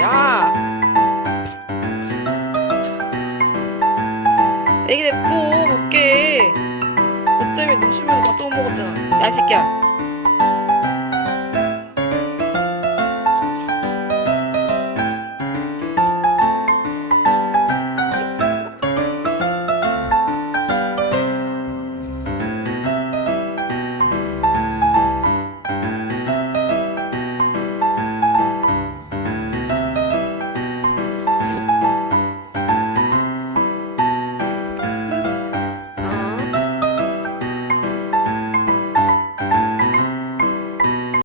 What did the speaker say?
아. 야 애기 내꺼 못게 너 때문에 눈치면서 밥도 못 먹었잖아. 야 이 새끼야.